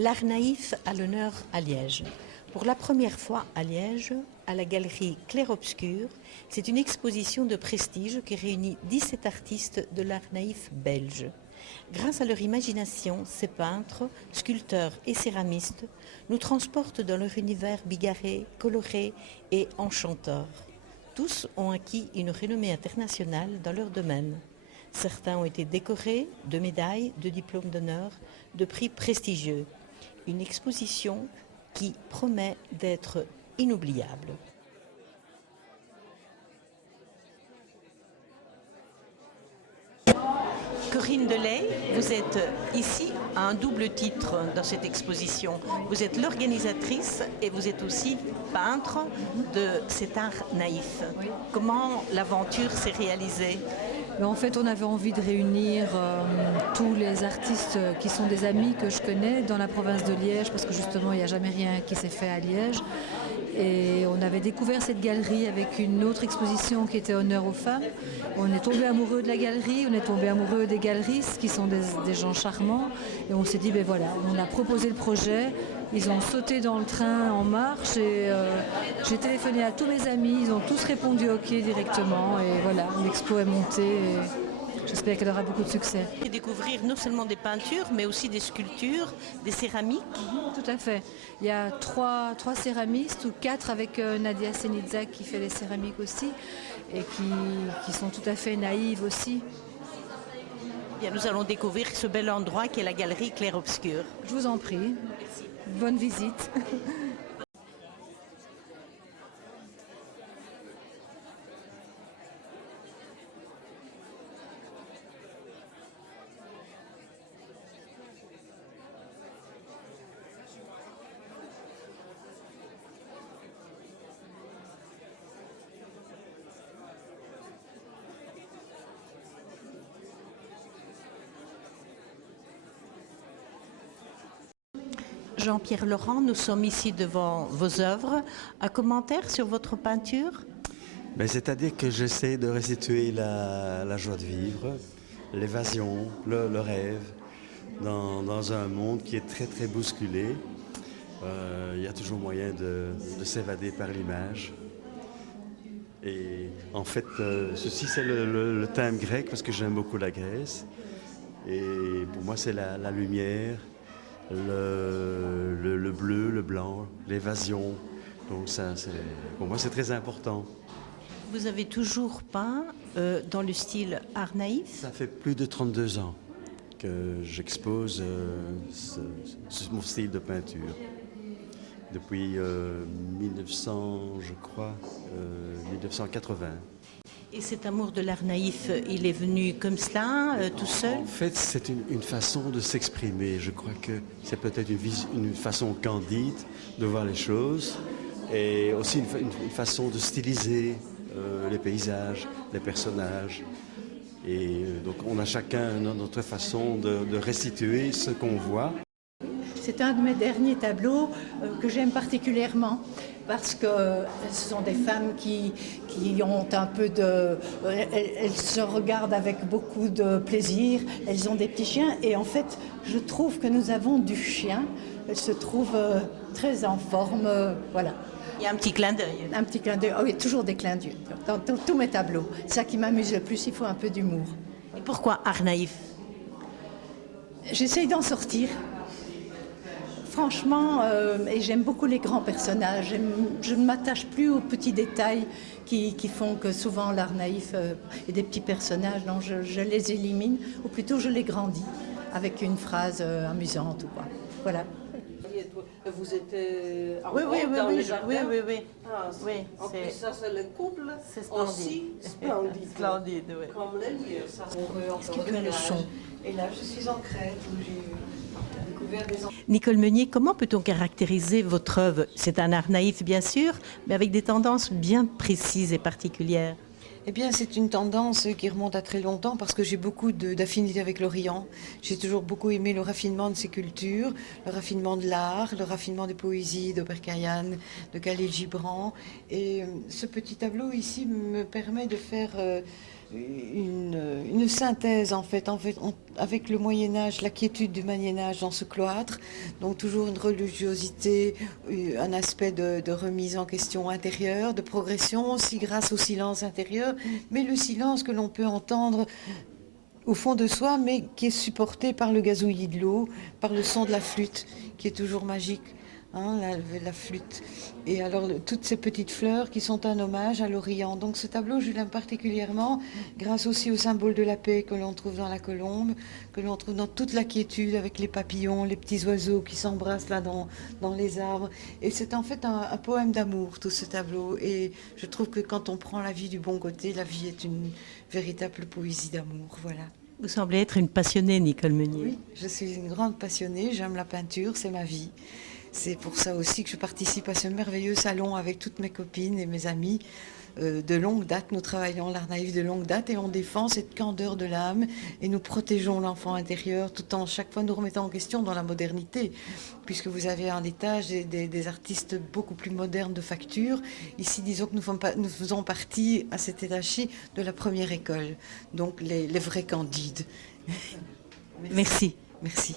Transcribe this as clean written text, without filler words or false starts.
L'art naïf a l'honneur à Liège. Pour la première fois à Liège, à la galerie Clair-Obscur, c'est une exposition de prestige qui réunit 17 artistes de l'art naïf belge. Grâce à leur imagination, ces peintres, sculpteurs et céramistes nous transportent dans leur univers bigarré, coloré et enchanteur. Tous ont acquis une renommée internationale dans leur domaine. Certains ont été décorés de médailles, de diplômes d'honneur, de prix prestigieux. Une exposition qui promet d'être inoubliable. Corinne Delay, vous êtes ici à un double titre dans cette exposition. Vous êtes l'organisatrice et vous êtes aussi peintre de cet art naïf. Oui. Comment l'aventure s'est réalisée ? En fait, on avait envie de réunir tous les artistes qui sont des amis que je connais dans la province de Liège, parce que justement, il n'y a jamais rien qui s'est fait à Liège. Et on avait découvert cette galerie avec une autre exposition qui était Honneur aux femmes. On est tombé amoureux de la galerie, on est tombé amoureux des galeristes qui sont des gens charmants. Et on s'est dit, ben voilà, on a proposé le projet. Ils ont sauté dans le train en marche et j'ai téléphoné à tous mes amis, ils ont tous répondu OK directement et voilà, l'expo est montée et j'espère qu'elle aura beaucoup de succès. Et découvrir non seulement des peintures mais aussi des sculptures, des céramiques. Tout à fait. Il y a trois céramistes ou 4 avec Nadia Senidzak qui fait les céramiques aussi et qui sont tout à fait naïves aussi. Bien, nous allons découvrir ce bel endroit qui est la galerie Clair-Obscur. Je vous en prie. Merci. Bonne visite. Jean-Pierre Laurent, nous sommes ici devant vos œuvres. Un commentaire sur votre peinture ? C'est-à-dire que j'essaie de restituer la joie de vivre, l'évasion, le rêve, dans un monde qui est très très bousculé. Il y a toujours moyen de s'évader par l'image. Et en fait, ceci c'est le thème grec parce que j'aime beaucoup la Grèce. Et pour moi c'est la lumière. Le bleu, le blanc, l'évasion. Donc ça, pour moi, c'est très important. Vous avez toujours peint dans le style art naïf ? Ça fait plus de 32 ans que j'expose mon style de peinture. Depuis 1980. Et cet amour de l'art naïf, il est venu comme cela, tout seul ? En fait, c'est une façon de s'exprimer. Je crois que c'est peut-être une façon candide de voir les choses et aussi une façon de styliser les paysages, les personnages. Et donc, on a chacun notre façon de restituer ce qu'on voit. C'est un de mes derniers tableaux que j'aime particulièrement parce que ce sont des femmes qui ont un peu de... Elles se regardent avec beaucoup de plaisir, elles ont des petits chiens et en fait, je trouve que nous avons du chien. Elles se trouvent très en forme, voilà. Il y a un petit clin d'œil. Un petit clin d'œil, oh, il y a toujours des clins d'œil dans tous mes tableaux. C'est ça qui m'amuse le plus, il faut un peu d'humour. Et pourquoi art naïf ? J'essaye d'en sortir. Franchement, et j'aime beaucoup les grands personnages. Je ne m'attache plus aux petits détails qui font que souvent l'art naïf est des petits personnages. Non, je les élimine, ou plutôt je les grandis avec une phrase amusante ou quoi. Voilà. Vous êtes oui. Ah, oui, en plus, ça c'est le couple. C'est splendide. Aussi splendide. Splendide, oui. Comme les lieux. Ça, Est-ce que tu as le son ? Et là, je suis en Crète où j'ai découvert des... Nicole Meunier, comment peut-on caractériser votre œuvre ? C'est un art naïf, bien sûr, mais avec des tendances bien précises et particulières. Eh bien, c'est une tendance qui remonte à très longtemps parce que j'ai beaucoup d'affinité avec l'Orient. J'ai toujours beaucoup aimé le raffinement de ces cultures, le raffinement de l'art, le raffinement des poésies d'Ober Khayyam, de Khalil Gibran. Et ce petit tableau ici me permet de faire une synthèse en fait, avec le Moyen-Âge, la quiétude du Moyen-Âge dans ce cloître, donc toujours une religiosité, un aspect de remise en question intérieure, de progression aussi grâce au silence intérieur, mais le silence que l'on peut entendre au fond de soi, mais qui est supporté par le gazouillis de l'eau, par le son de la flûte, qui est toujours magique. Hein, la flûte. Et alors, toutes ces petites fleurs qui sont un hommage à l'Orient. Donc, ce tableau, je l'aime particulièrement, grâce aussi au symbole de la paix que l'on trouve dans la colombe, que l'on trouve dans toute la quiétude, avec les papillons, les petits oiseaux qui s'embrassent là dans les arbres. Et c'est en fait un poème d'amour, tout ce tableau. Et je trouve que quand on prend la vie du bon côté, la vie est une véritable poésie d'amour. Voilà. Vous semblez être une passionnée, Nicole Meunier. Oui, je suis une grande passionnée, j'aime la peinture, c'est ma vie. C'est pour ça aussi que je participe à ce merveilleux salon avec toutes mes copines et mes amis. De longue date, nous travaillons l'art naïf de longue date et on défend cette candeur de l'âme et nous protégeons l'enfant intérieur tout en chaque fois nous remettant en question dans la modernité, puisque vous avez un étage des artistes beaucoup plus modernes de facture. Ici, disons que nous faisons partie à cet étage-ci de la première école, donc les vrais candides. Merci. Merci.